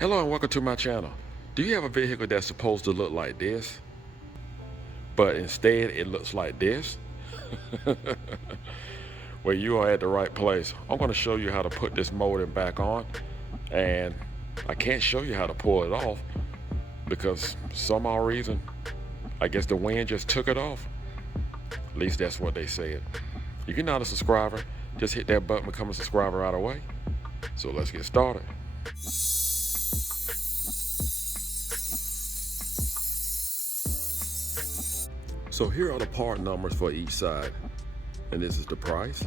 Hello and welcome to my channel. Do you have a vehicle that's supposed to look like this, but instead it looks like this? Well, you are at the right place. I'm going to show you how to put this molding back on, and I can't show you how to pull it off because some odd reason, I guess the wind just took it off. At least that's what they said. If you're not a subscriber, just hit that button, become a subscriber right away. So let's get started. So here are the part numbers for each side, and this is the price.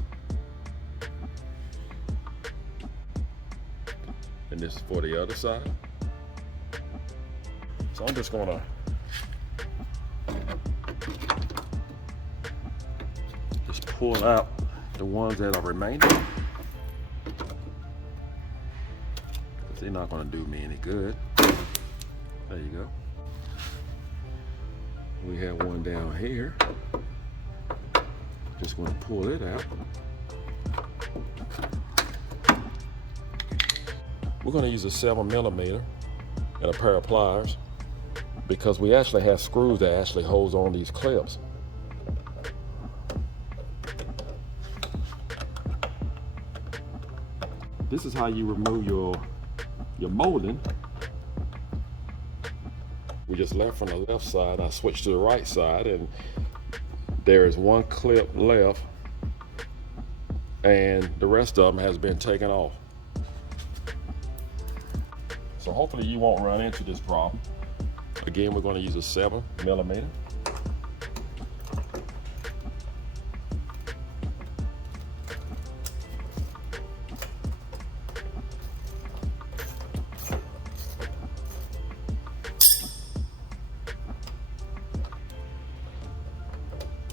And this is for the other side. So I'm just gonna just pull out the ones that are remaining, because they're not gonna do me any good. There you go. We have one down here. Just going to pull it out. We're going to use a 7mm and a pair of pliers because we actually have screws that actually holds on these clips. This is how you remove your molding. We just left from the left side. I switched to the right side, and there is one clip left, and the rest of them has been taken off. So hopefully you won't run into this problem. Again, we're going to use a 7mm.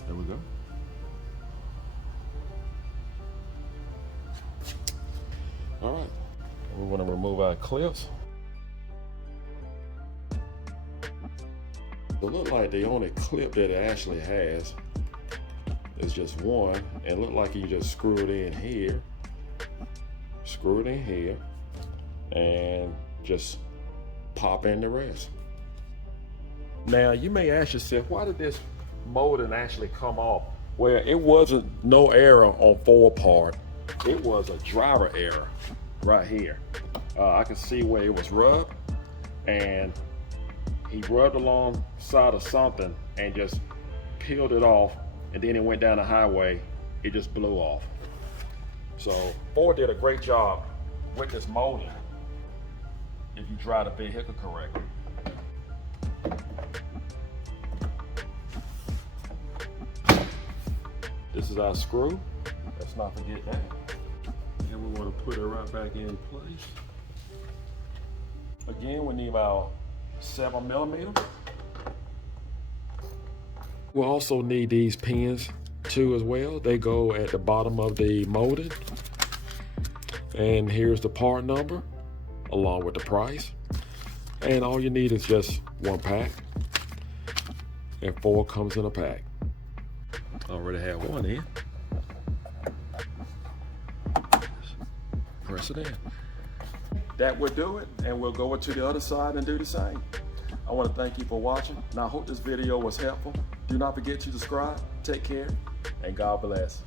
There we go. All right, we want to remove our clips. It looks like the only clip that it actually has is just one, and look like you just screw it in here, and just pop in the rest. Now you may ask yourself, why did this molding actually come off? Well, it wasn't no error on forward part. It was a driver error right here. I can see where it was rubbed, and he rubbed alongside of something and just peeled it off, and then it went down the highway. It just blew off. So Ford did a great job with this molding if you drive the vehicle correctly. This is our screw. Let's not forget that. And we want to put it right back in place. Again, we need our 7mm. We'll also need these pins too as well. They go at the bottom of the molding. And here's the part number along with the price. And all you need is just one pack. And 4 comes in a pack. I already have one in. Press it in. That would do it, and we'll go to the other side and do the same. I want to thank you for watching, and I hope this video was helpful. Do not forget to subscribe. Take care, and God bless.